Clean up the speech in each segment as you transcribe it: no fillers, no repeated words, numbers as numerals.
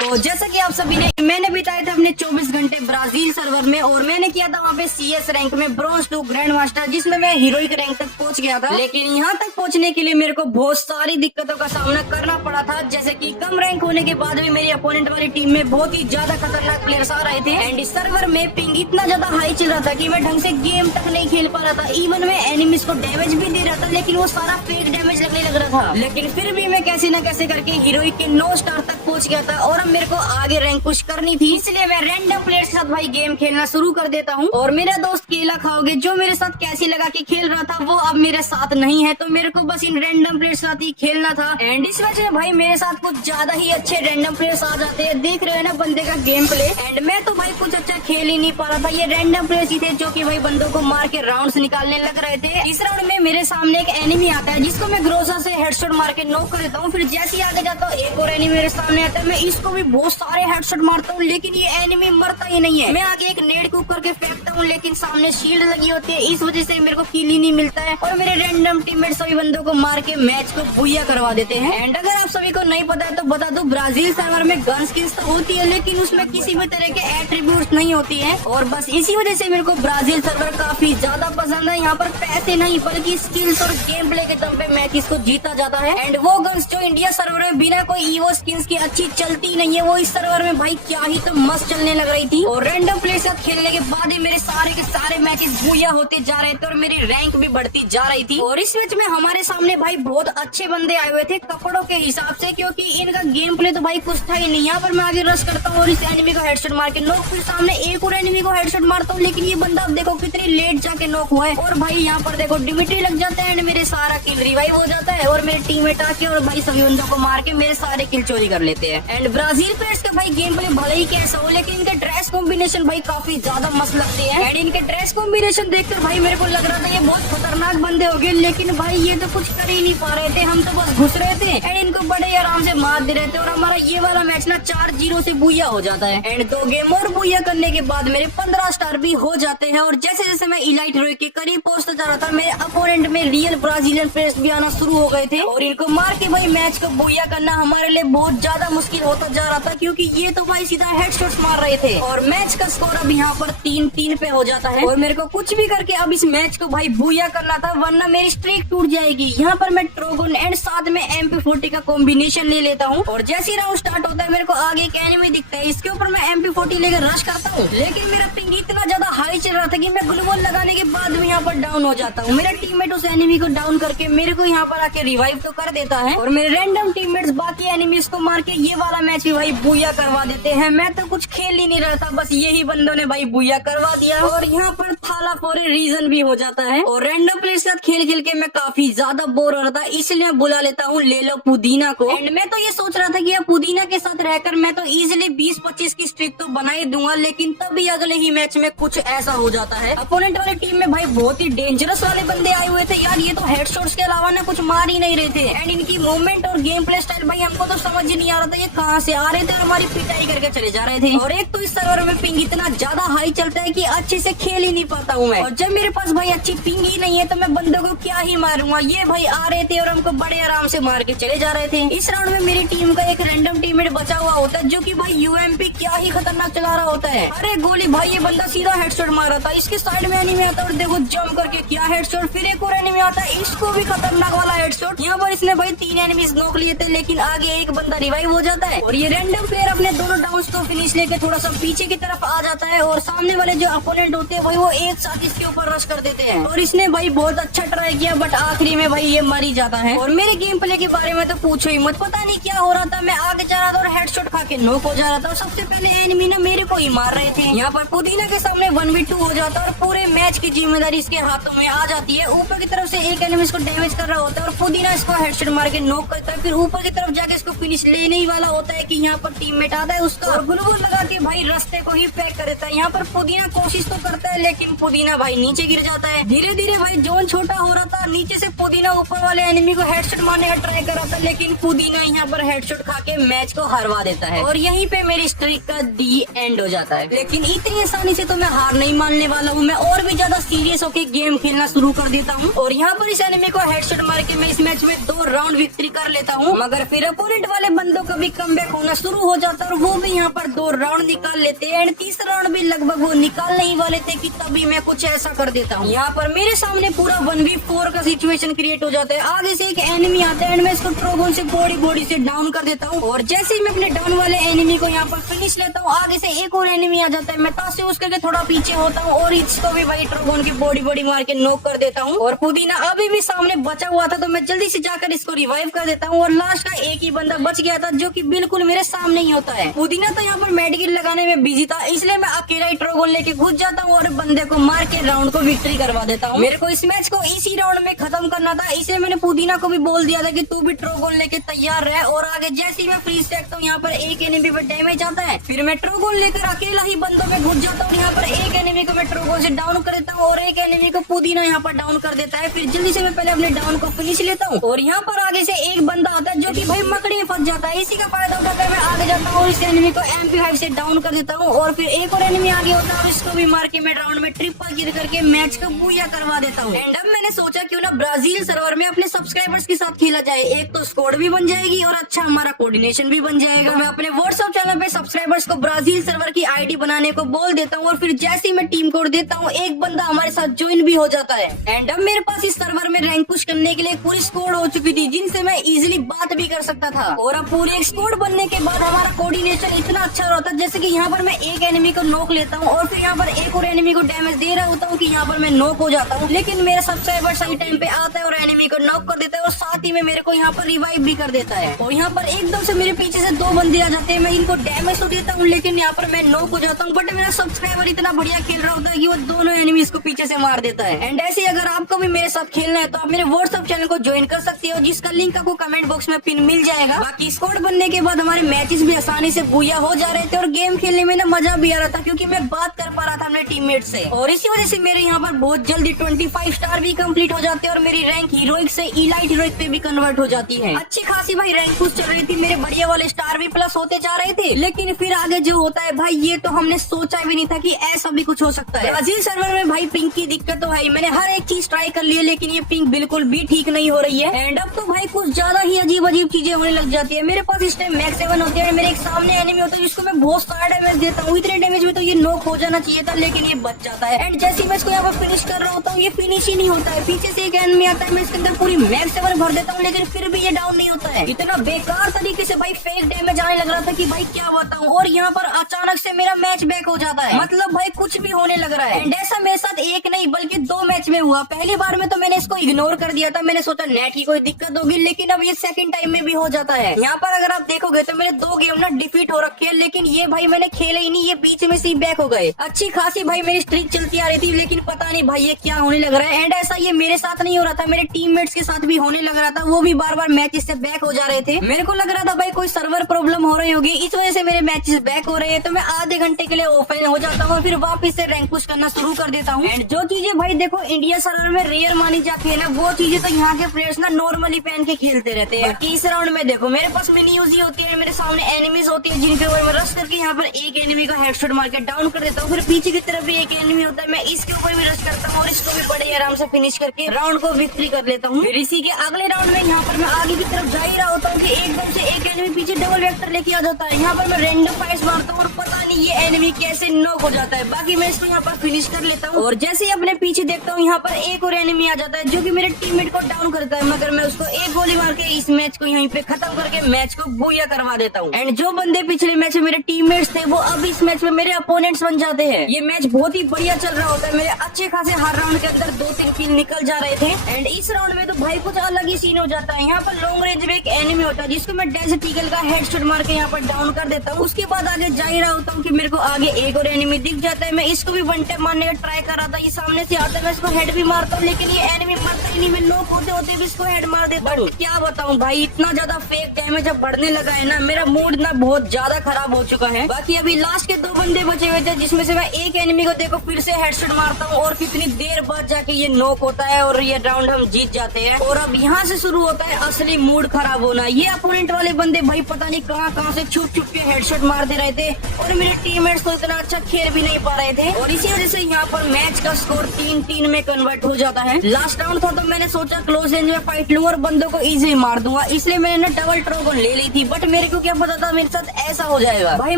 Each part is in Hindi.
तो जैसा कि आप सभी ने मैंने बिताए थे अपने 24 घंटे ब्राजील सर्वर में और मैंने किया था वहाँ पे CS रैंक में ब्रॉन्ज 2 ग्रैंड मास्टर, जिसमें मैं हीरोइक रैंक तक पहुँच गया था। लेकिन यहाँ तक पहुँचने के लिए मेरे को बहुत सारी दिक्कतों का सामना करना पड़ा था, जैसे कि कम रैंक होने के बाद भी मेरी अपोनेंट वाली टीम में बहुत ही ज्यादा खतरनाक प्लेयर्स आ रहे थे एंड इस सर्वर में पिंग इतना ज्यादा हाई चल रहा था कि मैं ढंग से गेम तक नहीं खेल पा रहा था। इवन मैं एनिमीज को डैमेज भी दे रहा था, लेकिन वो सारा फेक डैमेज लगने लग रहा था। लेकिन फिर भी मैं कैसे न कैसे करके हीरोइक के 9 स्टार तक पहुँच गया था और अब मेरे को आगे रैंक पुश करनी थी, इसलिए मैं रैंडम प्लेयर्स के साथ भाई गेम खेलना शुरू कर देता हूँ। और मेरा दोस्त केला खाओगे जो मेरे साथ कैसी लगा के खेल रहा था वो अब मेरे साथ नहीं है, तो मेरे को बस इन रैंडम प्लेयर्स के साथ ही खेलना था। एंड इस वजह से भाई मेरे साथ कुछ ज्यादा ही अच्छे रैंडम प्लेयर्स आ जाते हैं। देख रहे हैं ना बंदे का गेम प्ले, एंड मैं तो भाई कुछ अच्छा खेल ही नहीं पा रहा था। ये रैंडम प्लेयर्स ही थे जो कि भाई बंदों को मार के राउंड्स निकालने लग रहे थे। इस राउंड में मेरे सामने एक एनिमी आता है जिसको मैं ग्रोसा से हेडशॉट मार के नॉक कर देता हूँ। फिर जैसे ही आगे जाता हूँ एक और एनिमी मेरे सामने आता है, मैं इसको भी बहुत सारे हेडशॉट मारता हूँ, लेकिन ये एनिमी मरता ही नहीं है। मैं आगे एक नेड कुक करके फेंकता हूँ, लेकिन सामने शील्ड लगी होती है, इस वजह से मेरे को किल ही नहीं मिलता है और मेरे रैंडम टीममेट सभी बंदों को मार के मैच को बुया करवा देते हैं। एंड अगर आप सभी को नहीं पता है तो बता दो, ब्राजील सर्वर में गन स्किल्स तो होती है लेकिन उसमें किसी भी तरह के एट्रीब्यूट्स नहीं होती है और बस इसी वजह से मेरे को ब्राजील सर्वर काफी ज्यादा पसंद है। यहाँ पर पैसे नहीं बल्कि स्किल्स और गेम प्ले के दम पे मैच इसको जीता जाता है। एंड वो गन्स जो इंडिया सर्वर में बिना कोई ईवो स्किन्स की अच्छी चलती नहीं है, वो इस सर्वर में भाई क्या ही तो मस्त चलने लग रही थी। और रैंडम प्ले के साथ खेलने के बाद ही मेरे सारे के सारे मैचेस बुया होते जा रहे थे और मेरी रैंक भी बढ़ती जा रही थी। और इस मैच में हमारे सामने भाई बहुत अच्छे बंदे आए हुए थे कपड़ों के हिसाब से, क्योंकि इनका गेम प्ले तो भाई कुछ था ही नहीं। यहाँ पर मैं आगे रश करता हूँ और इस एनिमी को हेडशॉट मार के नॉक, फिर सामने एक और एनिमी को हेडशॉट मारता हूँ, लेकिन ये बंदा अब देखो कितनी लेट जाके नॉक हुआ है। और भाई यहाँ पर देखो डिमिट्री लग जाता है एंड मेरे सारा किल रिवाइव हो जाता है और मेरे टीममेट आके और भाई सभी बंदों को मार के मेरे सारे किल चोरी कर लेते हैं। एंड ब्राजील प्लेयर्स का भाई गेम प्ले भले ही कैसा हो, लेकिन इनके ड्रेस कॉम्बिनेशन भाई काफी ज्यादा मस्त लगते हैं। एंड इनके ड्रेस कॉम्बिनेशन देखकर भाई मेरे को लग रहा था ये बहुत खतरनाक बंदे हो गए, लेकिन भाई ये तो कुछ कर ही नहीं पा रहे थे। हम तो बस घुस रहे थे एंड इनको बड़े आराम से मार दे रहे थे और हमारा ये वाला मैच ना 4-0 से बुया हो जाता है। एंड 2 गेम और बुया करने के बाद मेरे 15 स्टार भी हो जाते हैं। और जैसे जैसे मैं इलाइट हीरो के करीब पहुंचता जा रहा था, मेरे अपोनेंट में रियल ब्राजीलियन प्लेयर्स भी आना शुरू हो गए थे और इनको मार के भाई मैच को बुया करना हमारे लिए बहुत ज्यादा मुश्किल होता जा रहा था, क्योंकि ये तो भाई सीधा हेडशॉट्स मार रहे थे। और मैच का स्कोर अब यहाँ पर 3-3 पे हो जाता है और मेरे को कुछ भी करके अब इस मैच को भाई बुया करना था, वरना मेरी स्ट्रीक टूट जाएगी। यहाँ पर मैं ट्रोगन एंड साथ में MP40 का कॉम्बिनेशन ले लेता हूँ और जैसे ही राउंड स्टार्ट होता है मेरे को आगे एक एनिमी दिखता है, इसके ऊपर मैं MP40 लेकर रश करता हूँ, लेकिन मेरा पिंग इतना ज्यादा हाई चल रहा था कि मैं ग्लू वॉल लगाने के बाद भी यहाँ पर डाउन हो जाता हूँ। मेरा टीममेट उस एनिमी को डाउन करके मेरे को यहाँ पर आके रिवाइव तो कर देता है और मेरे रैंडम टीममेट्स बाकी एनिमीज को मार के ये वाला मैच भी भाई बुया करवा देते हैं। मैं तो कुछ खेल ही नहीं रहा था, बस यही बंदों ने भाई बुया करवा दिया और यहाँ पर थाला फोरे रीजन भी हो जाता है। और रैंडम प्लेयर्स के साथ खेल खेल के मैं काफी ज्यादा बोर हो रहा था, इसलिए मैं बुला लेता हूँ ले लो पुदीना को। एंड मैं तो ये सोच रहा था कि अब पुदीना के साथ रहकर मैं तो इजिली 20-25 की स्ट्रीक तो बना ही दूंगा, लेकिन तभी अगले ही मैच में कुछ ऐसा हो जाता है। अपोनेंट वाली टीम में भाई बहुत ही डेंजरस वाले बंदे आए हुए थे यार, ये तो हेडशॉट्स के अलावा ना कुछ मार ही नहीं रहे थे। एंड इनकी मूवमेंट और गेम प्ले स्टाइल भाई हमको तो समझ ही नहीं आ रहा था ये कहाँ से आ रहे थे और हमारी पिटाई करके चले जा रहे थे। और एक तो इस सर्वर में पिंग इतना ज्यादा हाई चलता है कि अच्छे से खेल ही नहीं पाता हूँ मैं, और जब मेरे पास भाई अच्छी पिंग ही नहीं है तो मैं बंदों को क्या ही मारूंगा। ये भाई आ रहे थे और हमको बड़े आराम से मार के चले जा रहे थे। इस राउंड में मेरी टीम का एक रैंडम टीममेट बचा हुआ होता है जो कि भाई UMP क्या ही खतरनाक चला रहा होता है। अरे गोली भाई ये बंदा सीधा हेडशॉट मार रहा था, इसके साइड में एनिमी आता है और देखो जंप करके क्या हेडशॉट, फिर एक और एनिमी आता है, इसको भी खतरनाक वाला हेडशॉट। यहाँ पर इसने भाई 3 एनिमीज नॉक लिए थे, लेकिन आगे एक बंदा रिवाइव हो जाता है और ये रैंडम प्लेयर अपने दोनों डाउन्स को फिनिश लेके थोड़ा सा पीछे की तरफ आ जाता है और सामने वाले जो अपोनेंट होते हैं भाई वो एक साथ इसके ऊपर रश कर देते हैं। और इसने भाई बहुत अच्छा ट्राई किया बट आखिरी में भाई ये मर ही जाता है। और मेरे गेम प्ले के बारे में तो पूछो ही मत, पता नहीं क्या हो रहा था, मैं आगे जा रहा था और हेडशॉट खा के नॉक हो जा रहा था और सबसे पहले एनिमी ने मेरे को ही मार रहे थे। यहाँ पर पुदीना के सामने 1v2 हो जाता है और पूरे मैच की जिम्मेदारी इसके हाथों में आ जाती है। ऊपर की तरफ से एक एनिमी इसको डैमेज कर रहा होता है और पुदीना इसको हेडशॉट मार के नॉक करता है, फिर ऊपर की तरफ जाके इसको फिनिश लेने ही वाला होता है कि यहाँ पर टीममेट आता है उसका और ग्लू वॉल लगा के भाई रास्ते को ही पैक कर देता है। यहाँ पर पुदीना कोशिश तो करता है लेकिन पुदीना भाई नीचे गिर जाता है। धीरे धीरे भाई जोन छोटा हो रहा था, नीचे से पुदीना ऊपर वाले एनिमी को हेडशॉट मारने का ट्राई कर रहा था, लेकिन पुदीना यहाँ पर हेडशॉट खा के मैच को हरवा देता है। है और यहीं पे मेरी स्ट्रीक का दी एंड हो जाता है। लेकिन इतनी आसानी से तो मैं हार नहीं मानने वाला हूँ। मैं और भी ज्यादा सीरियस होकर गेम खेलना शुरू कर देता हूँ और यहाँ पर इस एनिमी को हेडशॉट मार के मैं इस मैच में 2 राउंड विक्ट्री कर लेता हूँ। मगर फिर अपोनेंट वाले बंदों का भी कमबैक होना शुरू हो जाता है और वो भी यहाँ पर 2 राउंड निकाल लेते हैं एंड तीसरा राउंड भी लगभग वो निकालने ही वाले थे कि तभी मैं कुछ ऐसा कर देता हूँ। यहाँ पर मेरे सामने पूरा 1v4 का सिचुएशन क्रिएट हो जाता है। आगे से एक एनिमी आता है एंड मैं इसको ट्रोगोन से बॉडी से डाउन कर देता हूँ और जैसे ही मैं अपने डाउन वाले एनिमी को यहाँ पर फिनिश लेता हूँ, आगे से एक और एनिमी आ जाता है। मैं तासे उसके थोड़ा पीछे होता हूँ और इसको भी भाई ट्रोगोन की बॉडी मार के नॉक कर देता हूँ और पुदीना अभी भी सामने बचा हुआ था तो मैं जल्दी से जाकर इसको रिवाइव कर देता हूँ और लास्ट का एक ही बंदा बच गया था जो कि बिल्कुल मेरे सामने ही होता है। पुदीना तो यहाँ पर मेडिकेट लगाने में बिजी था, इसलिए मैं अकेला ही ट्रोगोन लेके घुस जाता हूँ और बंदे को मार के राउंड को विक्ट्री करवा देता हूँ। मेरे को इस मैच को इसी राउंड में खत्म करना था, इसलिए मैंने पुदीना को भी बोल दिया था कि तू भी ट्रोगोन लेके तैयार रहे और आगे जैसे ही मैं फ्रीज फेंकता हूँ यहाँ पर एक एनिमी पे डैमेज आता है, फिर मैं ट्रोगोन लेकर अकेला ही बंदों में घुस जाता हूँ। यहाँ पर एक एनिमी को मैं ट्रोगोन से डाउन कर देता हूँ और एक एनिमी को पुदीना यहाँ पर डाउन कर देता है। फिर जल्दी से मैं पहले अपने डाउन को फिनिश लेता हूँ और यहाँ पर आगे से एक बंदा आता है जो कि भाई मकड़ी में फंस जाता है। इसी का फायदा उठाकर मैं आगे जाता हूँ और इस एनिमी को MP5 से डाउन कर देता हूँ और फिर एक और एनिमी आगे होता है और इसको भी मार के मैं राउंड में ट्रिपल किल करके मैच को बूया करवा देता हूँ। एंड अब मैंने सोचा क्यों ना ब्राजील सर्वर में अपने सब्सक्राइबर्स के साथ खेला जाए, एक तो स्कोर भी बन जाएगी और अच्छा हमारा कोऑर्डिनेशन भी बन जाएगा। मैं अपने व्हाट्सएप चैनल पे सब्सक्राइबर्स को ब्राजील सर्वर की आईडी बनाने को बोल देता हूँ और फिर जैसे ही मैं टीम कोड देता हूँ एक बंदा हमारे साथ ज्वाइन भी हो जाता है। एंड अब मेरे पास इस सर्वर में रैंक पुश करने के लिए पूरी स्क्वाड हो चुकी थी जिनसे मैं इजीली बात भी कर सकता था और अब पूरी एक स्क्वाड बनने के बाद हमारा कोऑर्डिनेशन इतना अच्छा रहता है जैसे कि यहाँ पर मैं एक एनिमी को नॉक लेता हूँ और फिर यहाँ पर एक और एनिमी को डैमेज दे रहा होता हूँ कि यहाँ पर मैं नॉक हो जाता हूँ, लेकिन मेरा सब्सक्राइबर सही टाइम पे आता है और एनिमी को नॉक कर देता है और साथ ही में मेरे को यहाँ पर रिवाइव भी कर देता है। और यहाँ पर एकदम से मेरे पीछे से 2 बंदे आ जाते हैं, मैं इनको डैमेज तो देता हूँ लेकिन यहाँ पर मैं नॉक हो जाता हूँ। बट मेरा सब्सक्राइबर इतना बढ़िया खेल रहा होता है कि वो दोनों एनिमीज को पीछे से मार देता है। एंड ऐसे अगर आपको भी मेरे साथ खेलना है तो आप मेरे व्हाट्सएप चैनल को ज्वाइन कर सकते हो जिसका लिंक आपको कमेंट बॉक्स में पिन मिल जाएगा। बाकी स्क्वाड बनने के बाद हमारे मैचेस भी आसानी से बुया हो जा रहे थे और गेम खेलने में ना मजा भी आ रहा था क्योंकि मैं बात कर पा रहा था अपने टीममेट से और इसी वजह से मेरे यहाँ पर बहुत जल्दी 25 स्टार भी कंप्लीट हो जाते हैं और मेरी रैंक हीरोइक से इलाइट हीरोइक पे भी कन्वर्ट हो जाती है। अच्छी खासी भाई रैंक पुश चल रही थी, मेरे बढ़िया वाले स्टार भी प्लस होते जा रहे थे, लेकिन फिर आगे जो होता है भाई ये तो हमने सोचा भी नहीं था कि ऐसा भी कुछ हो सकता है। ब्राजील सर्वर में भाई पिंक की दिक्कत तो है, मैंने हर एक चीज ट्राई कर ली है लेकिन ये पिंक बिल्कुल भी ठीक नहीं हो रही है। एंड अब तो भाई कुछ ज्यादा ही अजीब चीजें होने लग जाती है। मेरे पास इस टाइम मैक्स 7 होते हैं, मेरे एक सामने एनिमी होता है जिसको मैं बहुत सारा डैमेज देता हूँ, इतने डैमेज में तो ये नॉक हो जाना चाहिए था लेकिन ये बच जाता है। एंड जैसे मैं इसको यहाँ पर फिनिश कर रहा होता हूँ ये फिनिश ही नहीं होता है, पीछे से एक एनिमी आता है, मैं इसके अंदर पूरी मैक्स 7 भर देता हूँ लेकिन फिर भी ये डाउन नहीं होता है। इतना बेकार तरीके से भाई फेक डैमेज आने लग रहा था कि भाई क्या बताऊँ, और यहाँ पर अचानक से मेरा मैच बैक हो जाता है, मतलब भाई कुछ भी होने लग रहा है। एंड ऐसा मेरे साथ एक नहीं बल्कि 2 मैच में हुआ। पहली बार में तो मैंने इसको इग्नोर कर दिया था, मैंने सोचा नेट की कोई दिक्कत होगी, लेकिन अब ये सेकंड टाइम में भी हो जाता है। यहाँ पर अगर आप देखोगे तो मेरे 2 गेम ना डिफीट हो रखे हैं, लेकिन ये भाई मैंने खेले ही नहीं, ये बीच में से बैक हो गए। अच्छी खासी भाई मेरी स्ट्रीक चलती आ रही थी लेकिन पता नहीं भाई ये क्या होने लग रहा है। एंड ऐसा ये मेरे साथ नहीं हो रहा था, मेरे टीममेट्स के साथ भी होने लग रहा था, वो भी बार बार मैचेस से बैक हो जा रहे थे। मेरे को लग रहा था भाई कोई सर्वर प्रॉब्लम हो रही होगी, इस वजह से मेरे मैचेस बैक हो रहे हैं। तो मैं आधे घंटे के लिए ऑफलाइन हो जाता हूँ, फिर वापस से रैंक पुश करना शुरू कर देता हूँ। एंड जो चीजें भाई देखो इंडिया सर्वर में रेयर मानी जाती है ना, वो चीजें तो यहाँ के प्लेयर्स ना नॉर्मली पहन के खेलते रहते हैं। इस राउंड में देखो मेरे पास मिनी यूजी होती है, मेरे सामने एनिमीज होती है जिनके ऊपर मैं रश करके यहाँ पर एक एनिमी का हेडशॉट मार के डाउन कर देता हूँ। फिर पीछे की तरफ भी एक एनिमी होता है, मैं इसके ऊपर भी रश करता हूँ और इसको भी बड़े आराम से फिनिश करके राउंड को विक्ट्री कर लेता हूँ। फिर इसी के अगले राउंड में यहाँ पर मैं आगे की तरफ जा ही रहा होता हूँ कि एकदम से एक एनिमी पीछे डबल वेक्टर लेके आ जाता है। यहाँ पर मैं रैंडम फाइट्स मारता हूँ और पता नहीं ये एनिमी कैसे नॉक हो जाता है। बाकी मैं इसको यहाँ पर फिनिश कर लेता हूँ और जैसे ही अपने पीछे देखता हूँ यहाँ पर एक और एनिमी आ जाता है जो कि मेरे टीममेट को डाउन करता है, मगर मैं उसको एक गोली मार के इस मैच को यहीं पे खत्म करके मैच को बूया करवा देता हूँ। एंड जो बंदे पिछले मैच में मेरे टीममेट्स थे वो अब इस मैच में मेरे अपोनेंट्स बन जाते हैं। ये मैच बहुत ही बढ़िया चल रहा होता है, मेरे अच्छे खासे हर राउंड के अंदर 2-3 किल निकल जा रहे थे। एंड इस राउंड में तो भाई कुछ अलग ही सीन हो जाता है। यहाँ पर लॉन्ग रेंज में एक एनिमी होता है जिसको मैं डेजर्ट ईगल का हेडशॉट मार के यहाँ पर डाउन कर देता हूँ। उसके बाद आगे जा ही रहा होता हूँ कि मेरे को आगे एक और एनिमी दिख जाता है, मैं इसको भी वन टैप मारने का ट्राई कर रहा था। ये सामने से आता है, मैं इसको हेड भी मारता हूँ लेकिन ये एनिमी मरता ही नहीं, मैं नॉक होते होते भी इसको हेड मार देता हूँ। क्या बताऊँ भाई इतना ज्यादा फेक डैमेज अब बढ़ने लगा है ना, मेरा मूड ना बहुत ज्यादा खराब हो चुका है। बाकी अभी लास्ट के 2 बंदे बचे हुए थे जिसमें से मैं एक एनिमी को देखो फिर से हेडशॉट मारता हूँ और कितनी देर बाद जाके ये नॉक होता है और ये राउंड हम जीत जाते हैं। और अब यहाँ से शुरू होता है असली मूड खराब होना। ये अपोनेंट वाले बंदे भाई पता नहीं कहाँ कहां से छुप छुप के हेडशॉट मार दे रहे थे और मेरे टीममेट्स तो इतना अच्छा खेल भी नहीं पा रहे थे और इसी वजह से यहाँ पर मैच का स्कोर 3-3 में कन्वर्ट हो जाता है। लास्ट राउंड था तो मैंने सोचा क्लोज रेंज में फाइट लूं और बंदों को इजी मार दूंगा, इसलिए मैंने ना डबल ट्रोगन ले ली थी। बट मेरे को क्या पता था मेरे साथ ऐसा हो जाएगा भाई।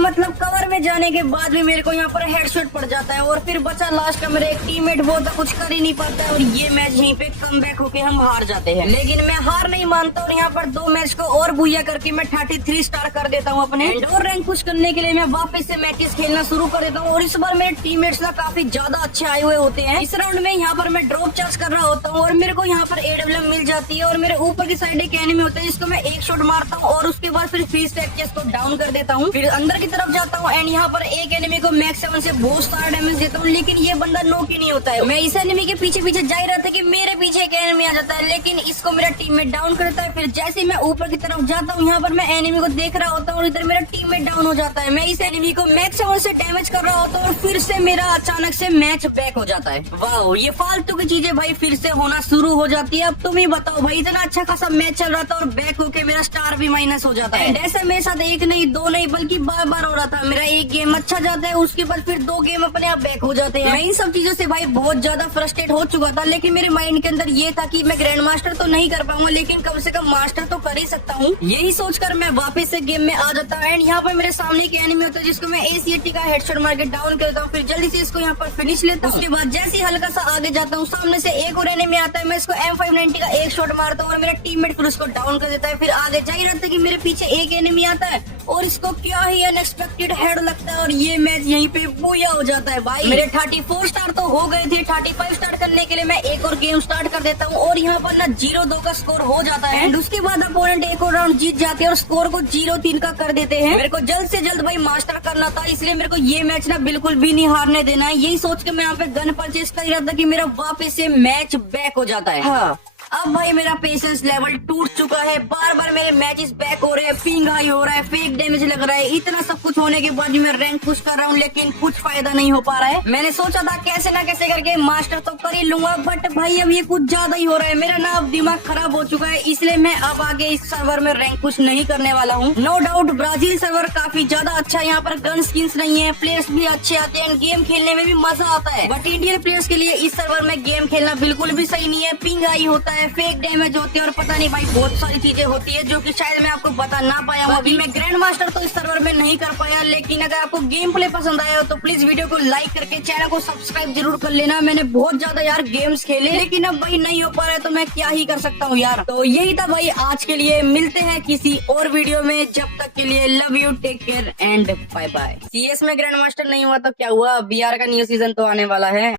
मतलब कवर में जाने के बाद भी मेरे को यहाँ पर हेडशॉट पड़ जाता है और फिर बचा लास्ट का मेरा एक टीममेट, वो तो कुछ कर ही नहीं पाता है और ये मैच यहीं पे कमबैक होके हम हार जाते हैं। लेकिन मैं हार नहीं मानता और यहाँ पर 2 मैच को और बुया करके मैं 33 स्टार कर देता हूँ अपने और रैंक पुश करने के लिए मैं वापस से मैचेस खेलना शुरू कर देता हूँ और इस बार मेरे टीममेट्स ना काफी ज्यादा अच्छे आए हुए होते हैं। इस राउंड में यहाँ पर मैं ड्रॉप चार्ज कर रहा होता हूँ और मेरे को यहाँ पर AWM मिल जाती है और मेरे ऊपर की साइड एक एनिमी होता है जिसको मैं एक शॉट मारता हूँ और उसके बाद फिर फ्रीज टैक्स को डाउन कर देता हूँ। फिर अंदर की तरफ जाता हूँ एंड यहाँ पर एक एनिमी को मैक्स 7 से बहुत सारा डैमेज देता हूँ, लेकिन ये बंदा नॉक ही नहीं होता है। मैं इस एनिमी के पीछे पीछे जा ही रहा था कि मेरे पीछे एक एनिमी आ जाता है, लेकिन इसको मेरा टीममेट डाउन करता है। फिर जैसे ही मैं ऊपर की तरफ जाता हूँ यहाँ पर मैं एनिमी को देख रहा होता हूँ और इधर मेरा टीममेट डाउन हो जाता है। मैं इस एनिमी को मैक्स 7 से डैमेज कर रहा होता हूँ और फिर से मेरा अचानक से मैच बैक हो जाता है। वाह, ये फालतू की चीजें भाई फिर से होना शुरू हो जाती है। अब तुम ही बताओ भाई, इतना अच्छा खासा मैच चल रहा था और बैक होके मेरा स्टार भी माइनस हो जाता है। ऐसा मेरे साथ एक नहीं दो नहीं बल्कि बार बार हो रहा था। मेरा एक गेम अच्छा जाता है उसके बाद फिर 2 गेम अपने आप बैक हो जाते हैं। मैं इन सब चीजों से भाई बहुत ज्यादा फ्रस्ट्रेट हो चुका था, लेकिन मेरे माइंड के अंदर ये था कि मैं ग्रैंड मास्टर तो नहीं कर पाऊंगा लेकिन कम से कम मास्टर तो कर ही सकता हूँ। यही सोचकर मैं वापस से गेम में आ जाता हूँ एंड यहाँ पर मेरे सामने एक एनिमी होता है जिसको मैं ACT का हेडशॉट मार के डाउन करता हूँ। फिर जल्दी से इसको यहाँ पर फिनिश लेता हूँ। उसके बाद जैसे ही हल्का सा आगे जाता हूँ सामने से एक और एनिमी आता है, मैं इसको M590 का एक शॉट मारता हूँ और मेरा टीममेट फिर उसको डाउन कर देता है। फिर आगे जा ही रहता है कि मेरे पीछे एक एनिमी आता है और इसको क्या ही अनएक्सपेक्टेड हेड लगता है और ये मैच यहीं पे बूया हो जाता है। भाई मेरे 34 स्टार तो हो गए थे, 35 स्टार करने के लिए मैं एक और गेम स्टार्ट कर देता हूँ और यहाँ पर ना 0-2 का स्कोर हो जाता है एंड उसके बाद अपोनेंट एक और राउंड जीत जाते हैं और स्कोर को 0-3 का कर देते हैं। मेरे को जल्द से जल्द भाई मास्टर करना था, इसलिए मेरे को ये मैच ना बिल्कुल भी नहीं हारने देना है। यही सोच के मैं यहाँ पे गन परचेज कर रहा था कि मेरा वापस से मैच बैक हो जाता है। हाँ, अब भाई मेरा पेशेंस लेवल टूट चुका है, बार बार मेरे मैचेस बैक हो रहे हैं, पिंग हाई हो रहा है, फेक डैमेज लग रहा है। इतना सब कुछ होने के बाद भी मैं रैंक पुश कर रहा हूँ लेकिन कुछ फायदा नहीं हो पा रहा है। मैंने सोचा था कैसे ना कैसे करके मास्टर तो कर ही लूंगा, बट भाई अब ये कुछ ज्यादा ही हो रहा है। मेरा ना अब दिमाग खराब हो चुका है, इसलिए मैं अब आगे इस सर्वर में रैंक पुश नहीं करने वाला हूँ। नो डाउट ब्राजील सर्वर काफी ज्यादा अच्छा है, यहाँ पर गन स्किन्स नहीं है, प्लेयर्स भी अच्छे आते हैं, गेम खेलने में भी मजा आता है। बट इंडियन प्लेयर्स के लिए इस सर्वर में गेम खेलना बिल्कुल भी सही नहीं है। पिंग हाई होता है, फेक डैमेज होते हैं और पता नहीं भाई बहुत सारी चीजें होती है जो कि शायद मैं आपको बता ना पाया हूँ। अभी मैं ग्रैंड मास्टर तो इस सर्वर में नहीं कर पाया, लेकिन अगर आपको गेम प्ले पसंद आया हो तो प्लीज वीडियो को लाइक करके चैनल को सब्सक्राइब जरूर कर लेना। मैंने बहुत ज्यादा यार गेम्स खेले लेकिन अब भाई नहीं हो पा रहा है तो मैं क्या ही कर सकता हूँ यार। तो यही था भाई आज के लिए, मिलते हैं किसी और वीडियो में, जब तक के लिए love you, take care and bye bye. CS में ग्रैंड मास्टर नहीं हुआ तो क्या हुआ, BR का न्यू सीजन तो आने वाला है।